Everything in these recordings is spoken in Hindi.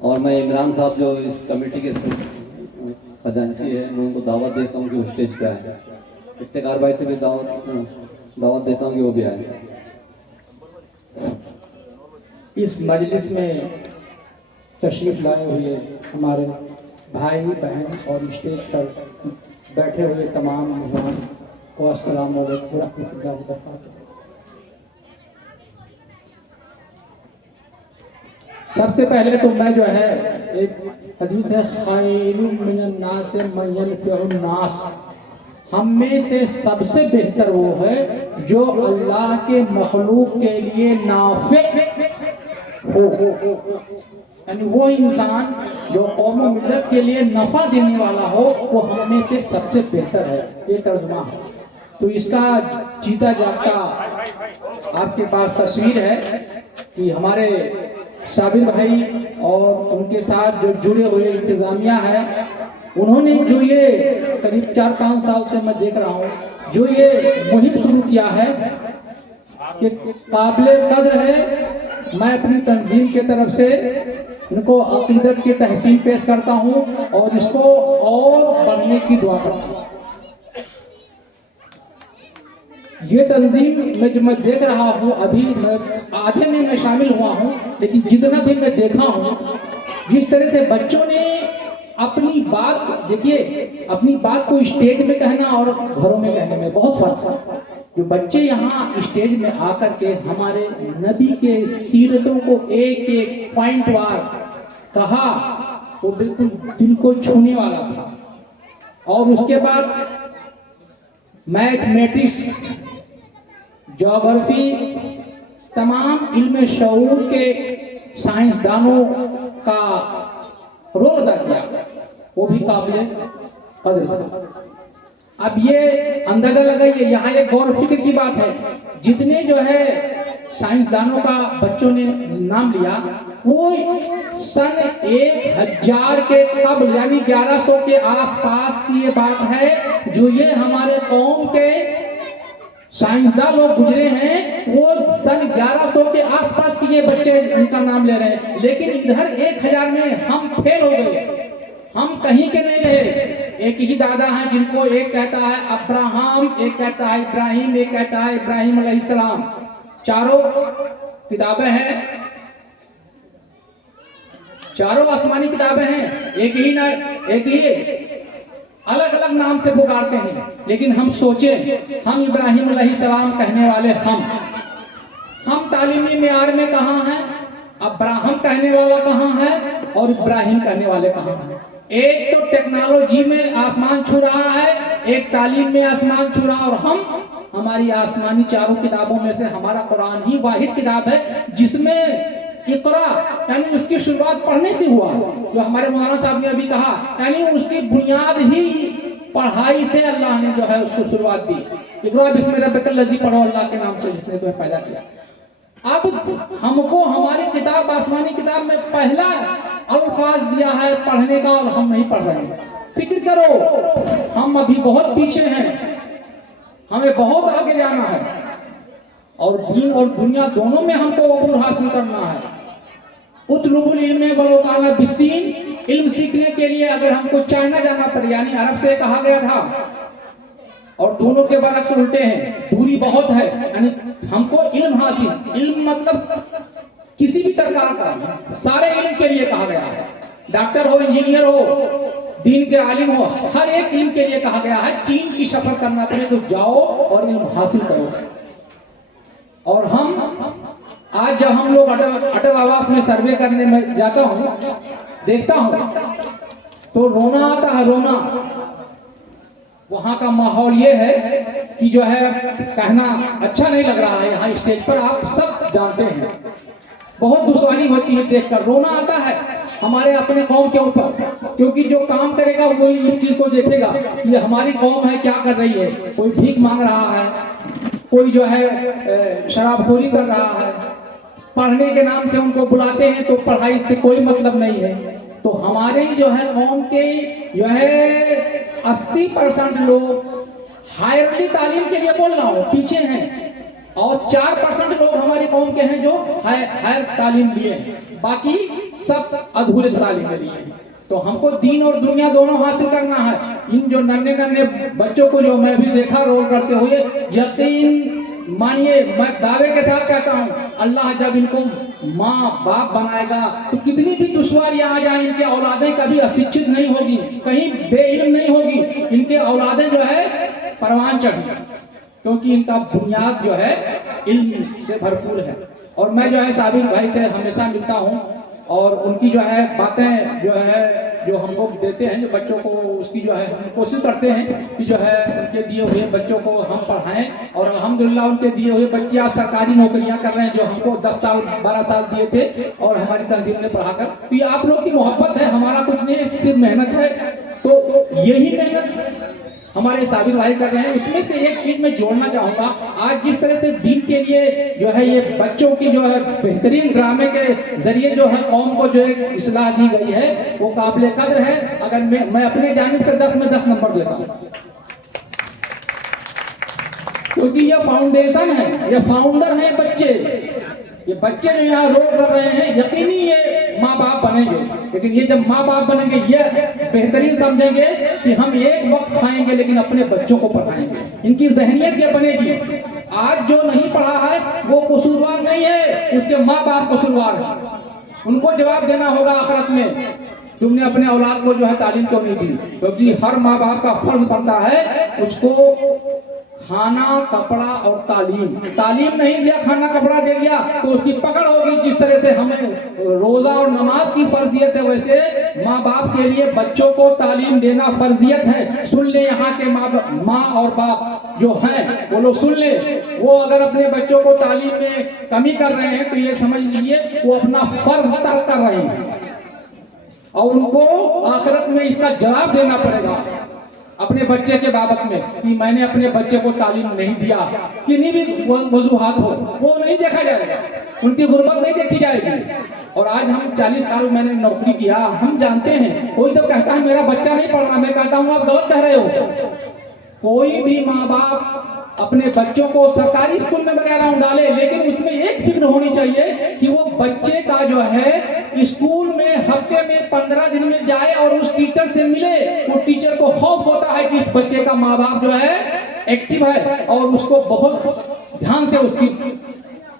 और मैं इमरान साहब जो इस कमेटी के खजांची है, मैं उनको दावत देता हूँ कि वो स्टेज पे आए। इफ्तिकार भाई से भी दावत देता हूँ कि वो भी आए। इस मजलिस में तशरीफ लाए हुए हमारे भाई बहन और स्टेज पर बैठे हुए तमाम मेहमान को अस्सलाम वालेकुम व रहमतुल्लाहि व बरकातहू। सबसे पहले तो मैं जो है एक हदीस है खैरुम मिनन नास मन यनफ़उन नास, हम में से सबसे बेहतर वो है जो अल्लाह के मखलूक के लिए नाफे हो, यानी वो इंसान जो कौम मिल्लत के लिए नफ़ा देने वाला हो, वो हम में से सबसे बेहतर है। ये तर्जुमा है। तो इसका जीता जागता आपके पास तस्वीर है कि हमारे साबिर भाई और उनके साथ जो जुड़े हुए इंतज़ामिया है, उन्होंने जो ये करीब 4-5 साल से मैं देख रहा हूँ जो ये मुहिम शुरू किया है, ये काबिले कद्र है। मैं अपनी तंजीम के तरफ से इनको अकीदत की तहसीन पेश करता हूँ और इसको और बढ़ने की दुआ करता हूँ। ये तंजीम में जो मैं देख रहा हूँ, अभी मैं आधे में मैं शामिल हुआ हूँ, लेकिन जितना भी मैं देखा हूँ, जिस तरह से बच्चों ने अपनी बात, देखिए अपनी बात को स्टेज में कहना और घरों में कहने में बहुत फर्क है। जो बच्चे यहाँ स्टेज में आकर के हमारे नबी के सीरतों को एक एक पॉइंट वार कहा, वो बिल्कुल दिल को छूने वाला था। और उसके बाद मैथमेटिक्स, ज्योग्राफी, तमाम इल्म शऊर के साइंसदानों का रोल अदा किया, वो भी काबिल कदर। अब ये अंदाजा लगाइए, यहाँ एक गौर फिक्र की बात है, जितने जो है साइंसदानों का बच्चों ने नाम लिया, वो सन 1000 के कबल यानी 1100 के आसपास की ये बात है जो ये हमारे कौम के साइंसदान लोग गुजरे हैं। वो सन 1100 के आसपास के ये बच्चे उनका नाम ले रहे हैं, लेकिन इधर 1000 में हम फेल हो गए, हम कहीं के नहीं रहे। एक ही दादा हैं जिनको एक कहता है अब्राहम, एक कहता है इब्राहिम, एक कहता है इब्राहिम अलैहिस्सलाम। चारों किताबें हैं, चारों आसमानी किताबें हैं, एक ही अलग अलग नाम से पुकारते हैं। लेकिन हम सोचे, हम इब्राहिम अलैहिस्सलाम कहने वाले हम तालीमी मेयार में कहाँ हैं, अब्राहम कहने वाला कहाँ है और इब्राहिम कहने वाले कहाँ हैं। एक तो टेक्नोलॉजी में आसमान छू रहा है, एक तालीम में आसमान छू रहा, और हमारी आसमानी चारों किताबों में से हमारा कुरान ही वाहिद किताब है जिसमें इकरा यानी उसकी शुरुआत पढ़ने से हुआ, जो हमारे मौलाना साहब ने अभी कहा, यानी उसकी बुनियाद ही पढ़ाई से अल्लाह ने जो है उसको शुरुआत दी। इकरा बिस्म रब्बिकल लज़ी, पढ़ो अल्लाह के नाम से जिसने तुम्हें पैदा किया। अब हमको हमारी किताब, आसमानी किताब में पहला अल्फाज दिया है पढ़ने का और हम नहीं पढ़ रहे हैं। फिक्र करो, हम अभी बहुत पीछे हैं, हमें बहुत आगे जाना है और दीन और दुनिया दोनों में हमको अबूर हासिल करना है। उतलुबुल इल्म वलो काना बिस्सीन, इल्म सीखने के लिए अगर हमको चाइना जाना पड़े, यानी अरब से कहा गया था, और दोनों के बरक्स उल्टे हैं, दूरी बहुत है, यानी हमको इल्म हासिल, इल्म मतलब किसी भी प्रकार का सारे इल्म के लिए कहा गया है। डॉक्टर हो, इंजीनियर हो, दीन के आलिम हो, हर एक इल्म के लिए कहा गया है। चीन की सफर करना पड़े तो जाओ और इल्म हासिल करो। और हम आज जब हम लोग अटल आवास में सर्वे करने में जाता हूँ, देखता हूँ तो रोना आता है, रोना। वहाँ का माहौल ये है कि जो है कहना अच्छा नहीं लग रहा है। यहाँ स्टेज पर आप सब जानते हैं, बहुत दुश्वारी होती है, देखकर रोना आता है हमारे अपने कौम के ऊपर, क्योंकि जो काम करेगा वो इस चीज को देखेगा, ये हमारी कौम है क्या कर रही है। कोई भीख मांग रहा है, कोई जो है शराबखोरी कर रहा है, पढ़ने के नाम से उनको बुलाते हैं तो पढ़ाई से कोई मतलब नहीं है। तो हमारे जो है कौम के जो है 80% लोग हायरली तालीम के लिए बोल रहा हूँ पीछे हैं, और 4% लोग हमारी कौम के हैं जो हायर तालीम लिए हैं। बाकी सब अधूरे तालीम लिए हैं। तो हमको दीन और दुनिया दोनों हासिल करना है। इन जो नन्हे नन्हे बच्चों को जो मैं भी देखा रोल करते हुए, यकीन मानिए मैं दावे के साथ कहता हूँ, अल्लाह जब इनको माँ बाप बनाएगा तो कितनी भी दुश्वारियां आ जाए, इनके औलादें कभी अशिक्षित नहीं होगी, कहीं बेइल्म नहीं होगी, इनके औलादें जो है परवान चढ़ी, क्योंकि इनका बुनियाद जो है इल्म से भरपूर है। और मैं जो है साबिर भाई से हमेशा मिलता हूँ और उनकी जो है बातें जो है जो हम लोग देते हैं जो बच्चों को, उसकी जो है हम कोशिश करते हैं कि जो है उनके दिए हुए बच्चों को हम पढ़ाएं। और अल्हम्दुलिल्लाह उनके दिए हुए बच्चे आज सरकारी नौकरियां कर रहे हैं, जो हमको 10 साल 12 साल दिए थे और हमारी तंजीम ने पढ़ाकर। तो ये आप लोग की मोहब्बत है, हमारा कुछ नहीं, सिर्फ मेहनत है। तो यही मेहनत हमारे साबिर भाई कर रहे हैं। उसमें से एक चीज मैं जोड़ना चाहूँगा, आज जिस तरह से दीन के लिए जो है ये बच्चों की जो है बेहतरीन ड्रामे के जरिए जो है कौम को जो है इस्लाह दी गई है, वो काबिल कद्र है। अगर मैं अपने जानिब से 10 में 10 नंबर देता हूँ, क्योंकि ये फाउंडेशन है, ये फाउंडर है बच्चे। ये बच्चे जो यहाँ रोल कर रहे हैं, यकीनी ये माँ बाप बनेंगे, लेकिन ये जब माँ बाप बनेंगे ये बेहतरीन समझेंगे कि हम एक वक्त खाएंगे लेकिन अपने बच्चों को पढ़ाएंगे। इनकी जहनियत ये बनेगी। आज जो नहीं पढ़ा है वो कसूरवार नहीं है, उसके माँ बाप कसूरवार है। उनको जवाब देना होगा आखिरत में, तुमने अपने औलाद को जो है तालीम क्यों नहीं दी। क्योंकि हर माँ बाप का फर्ज बनता है उसको खाना कपड़ा और तालीम नहीं दिया, खाना कपड़ा दे दिया तो उसकी पकड़ होगी। जिस तरह से हमें रोजा और नमाज की फर्जियत है, वैसे माँ बाप के लिए बच्चों को तालीम देना फर्जियत है। सुन ले, यहाँ के माँ और बाप जो हैं वो लोग सुन ले, वो अगर अपने बच्चों को तालीम में कमी कर रहे हैं तो ये समझ लीजिए वो अपना फर्ज तर्क कर रहे हैं और उनको आखिरत में इसका जवाब देना पड़ेगा अपने बच्चे के बाबत में कि मैंने अपने बच्चे को तालीम नहीं दिया। किन्हीं भी वजूहात हो वो नहीं देखा जाएगा, उनकी गुर्बत नहीं देखी जाएगी। और आज हम 40 साल मैंने नौकरी किया, हम जानते हैं। कोई तो कहता है मेरा बच्चा नहीं पढ़ रहा, मैं कहता हूँ आप गलत कह रहे हो। कोई भी माँ बाप अपने बच्चों को सरकारी स्कूल में वगैरह डाले, लेकिन उसमें एक फिक्र होनी चाहिए कि वो बच्चे का जो है स्कूल में हफ्ते में 15 दिन में जाए और उस टीचर से मिले। वो टीचर को खौफ होता है कि इस बच्चे का माँ बाप जो है एक्टिव है और उसको बहुत ध्यान से उसकी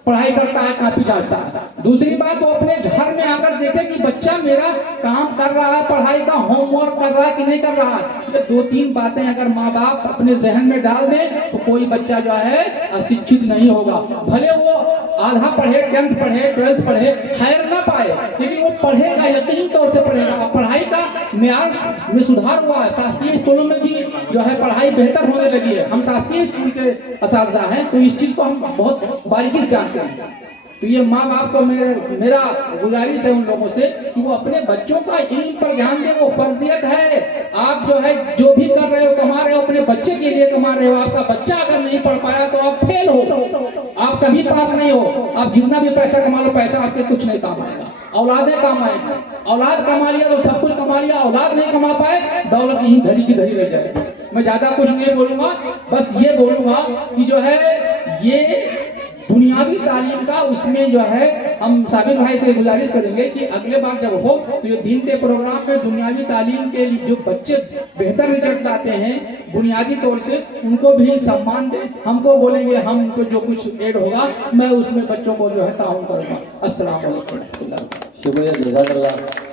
पढ़ाई करता है, काफी जांचता है। दूसरी बात, वो अपने घर में आकर देखे कि बच्चा मेरा काम कर रहा है, पढ़ाई का होमवर्क कर रहा है कि नहीं कर रहा है। ये 2-3 बातें अगर माँ बाप अपने जहन में डाल दें तो कोई बच्चा जो है अशिक्षित नहीं होगा। भले वो आधा पढ़े, 10th पढ़े, 12th पढ़े, खैर ना पाए, लेकिन वो पढ़ेगा, यकीनी तौर से पढ़ेगा। पढ़ाई का मेयार में सुधार हुआ है, शासकीय स्कूलों में भी जो है पढ़ाई बेहतर होने लगी है। हम शासकीय स्कूल के असातिज़ा हैं तो इस चीज़ को हम बहुत बारीकी से जानते हैं। तो ये माँ बाप को मेरा गुजारिश है उन लोगों से कि वो अपने बच्चों का इल्म पर ध्यान दें, वो फर्जियत है। आप जो है जो भी कर रहे हो, कमा रहे हो, अपने बच्चे के लिए कमा रहे हो। आपका बच्चा अगर नहीं पढ़ पाया तो आप फेल हो, आप कभी पास नहीं हो। आप जितना भी पैसा कमा लो, पैसा आपके कुछ नहीं काम आएगा, औलादें काम आएगी। औलाद कमा लिया तो सब कुछ कमा लिया, औलाद नहीं कमा पाए दौलत यहीं धरी की धरी रह जाएगी। मैं ज्यादा कुछ नहीं बोलूंगा, बस ये बोलूंगा कि जो है ये बुनियादी तालीम का, उसमें जो है हम साबिर भाई से गुजारिश करेंगे कि अगले बार जब हो तो ये दिन के प्रोग्राम में बुनियादी तालीम के लिए जो बच्चे बेहतर रिजल्ट लाते हैं बुनियादी तौर से, उनको भी सम्मान दें। हमको बोलेंगे, हम उनको जो कुछ एड होगा मैं उसमें बच्चों को जो है ताउन करूँगा। अस्सलाम वालेकुम। शुक्रिया, जज़ाकल्लाह।